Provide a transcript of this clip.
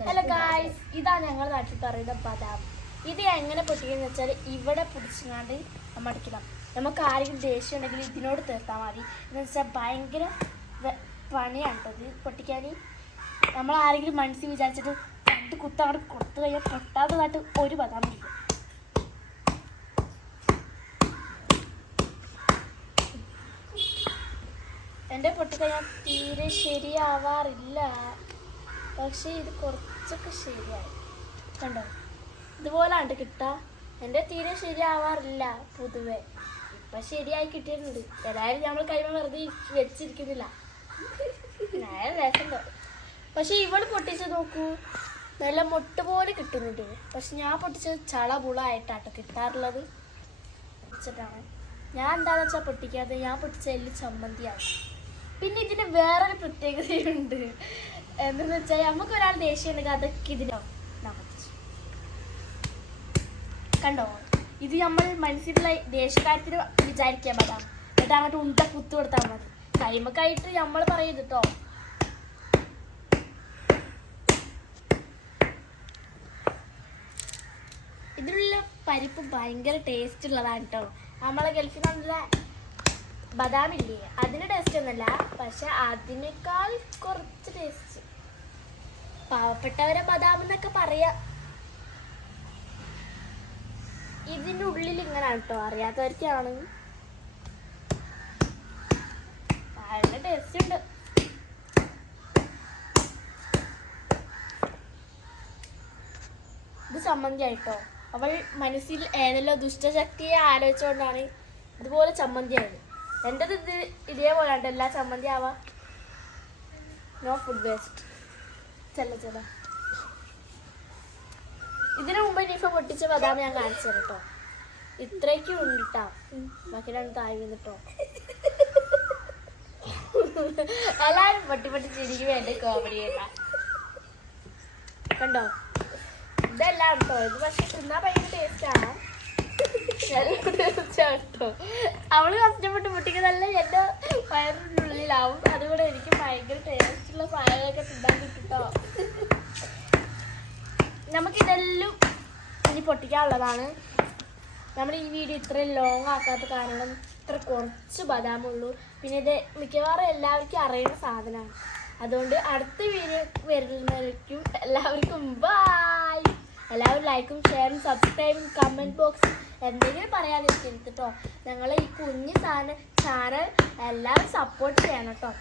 Hello guys ഇതാ ഞങ്ങൾ നാട്ടിൽ പറയുന്ന ബദാം ഇത് എങ്ങനെ പൊട്ടിക്കുന്ന വെച്ചാൽ ഇവിടെ പിടിച്ചങ്ങാണ്ട് നമ്മൾ അടിക്കണം. നമുക്ക് ആരെങ്കിലും ദേഷ്യം ഉണ്ടെങ്കിൽ ഇതിനോട് തീർത്താൽ മതി. എന്ന് വെച്ചാൽ ഭയങ്കര വെ- പണിയാണ് കേട്ടോ ഇത് പൊട്ടിക്കാൻ നമ്മൾ ആരെങ്കിലും മനസ്സിൽ വിചാരിച്ചിട്ട് രണ്ട് കുത്ത അവിടെ കൊടുത്തു കഴിഞ്ഞാൽ പൊട്ടാത്തതായിട്ട് ഒരു ബദാം ഇരിക്കും എന്റെ പൊട്ടിക്കഴിഞ്ഞാൽ തീരെ ശരിയാവാറില്ല. പക്ഷേ ഇത് കുറച്ചൊക്കെ ശരിയായി. കണ്ടോ? ഇതുപോലാണ്ട് കിട്ടുക എന്റെ തീരെ ശരിയാവാറില്ല പൊതുവെ. ഇപ്പം ശരിയായി കിട്ടിയിട്ടുണ്ട്. ഏതായാലും നമ്മൾ കൈമ വെറുതെ വെച്ചിരിക്കുന്നില്ല. രസമുണ്ടോ പക്ഷെ ഇവൾ പൊട്ടിച്ച് നോക്കൂ. നല്ല മുട്ട പോലെ കിട്ടുന്നുണ്ട്. പക്ഷെ ഞാൻ പൊട്ടിച്ചത് ചള പുളായിട്ടാട്ടോ കിട്ടാറുള്ളത്. പൊട്ടിച്ചിട്ടാണ്. ഞാൻ എന്താണെന്ന് വെച്ചാൽ പൊട്ടിക്കാതെ ഞാൻ പൊട്ടിച്ച എല്ല് ചമ്മന്തിയാണ്. പിന്നെ ഇതിന് വേറൊരു പ്രത്യേകതയുണ്ട്. എന്തെന്ന് വെച്ചാൽ നമുക്ക് ഒരാൾ ദേഷ്യം ഉണ്ടെങ്കിൽ അതൊക്കെ ഇതിനാവും കണ്ടോ? ഇത് നമ്മൾ മനസ്സിലുള്ള ദേഷ്യക്കാര്യത്തിന് വിചാരിക്കാൻ പറ്റാം എന്നിട്ട് അങ്ങോട്ട് ഉണ്ട കുത്തു കൊടുത്താൽ മതി. കൈമക്കായിട്ട് നമ്മൾ പറയരുത് കേട്ടോ ഇതിലുള്ള പരിപ്പ് ഭയങ്കര ടേസ്റ്റ് ഉള്ളതാണ് കേട്ടോ നമ്മളെ ഗൾഫിൽ നല്ല ബദാമില്ലേ? അതിന് ടേസ്റ്റ് ഒന്നുമല്ല. പക്ഷെ അതിനേക്കാൾ കുറച്ച് ടേസ്റ്റ് പാവപ്പെട്ടവരെ ബദാം എന്നൊക്കെ പറയാ. ഇതിന്റെ ഉള്ളിൽ ഇങ്ങനെയാണ് കേട്ടോ അറിയാത്തവർക്കാണ്. നല്ല ടേസ്റ്റ് ഉണ്ട്. ഇത് ചമ്മന്തി ആയിട്ടോ അവൾ മനസ്സിൽ ഏതെല്ലോ ദുഷ്ടശക്തിയെ ആലോചിച്ചുകൊണ്ടാണ് ഇതുപോലെ ചമ്മന്തി ആയത് എന്റെത് ഇത് ഇതേപോലെ എല്ലാ ചമ്മന്തി ആവാ നോ ഫുഡ് വേസ്റ്റ് ഇതിനു മുമ്പ് ഇനിയിപ്പോ പൊട്ടിച്ച ബദാം ഞാൻ കാണിച്ചു തരാം കേട്ടോ ഇത്രയ്ക്കും ഉണ്ട് കേട്ടോ ബാക്കി രണ്ട് താഴെ വന്നിട്ടോ എല്ലാരും പൊട്ടി പൊട്ടി ചിരിക്കും എന്റെ കോമഡി കണ്ടോ? ഇതെല്ലാം കേട്ടോ ഇത് പക്ഷെ തിന്നാ ഭയങ്കര ടേസ്റ്റാണ് കേട്ടോ അവൾ കഷ്ടപ്പെട്ട് പൊട്ടിക്കുന്നതല്ല എന്റെ വയറിനുള്ളിലാവും അതുകൊണ്ട് എനിക്ക് ഭയങ്കര ടേസ്റ്റുള്ള സാധനങ്ങളൊക്കെ തിന്നാൻ കിട്ടിട്ടോ ഇനി പൊട്ടിക്കാനുള്ളതാണ്. നമ്മൾ ഈ വീഡിയോ ഇത്രയും ലോങ് ആക്കാത്ത കാരണം ഇത്ര കുറച്ച് ബദാമുള്ളൂ. പിന്നെ ഇത് മിക്കവാറും എല്ലാവർക്കും അറിയുന്ന സാധനമാണ്. അതുകൊണ്ട് അടുത്ത വീഡിയോ വരുന്നവർക്കും എല്ലാവർക്കും ബായ് എല്ലാവരും ലൈക്കും ഷെയറും സബ്സ്ക്രൈബും കമന്റ് ബോക്സും എന്തെങ്കിലും പറയാതിരിക്കരുത് കേട്ടോ ഞങ്ങളെ ഈ കുഞ്ഞു സാധനം ചാനൽ എല്ലാവരും സപ്പോർട്ട് ചെയ്യണം കേട്ടോ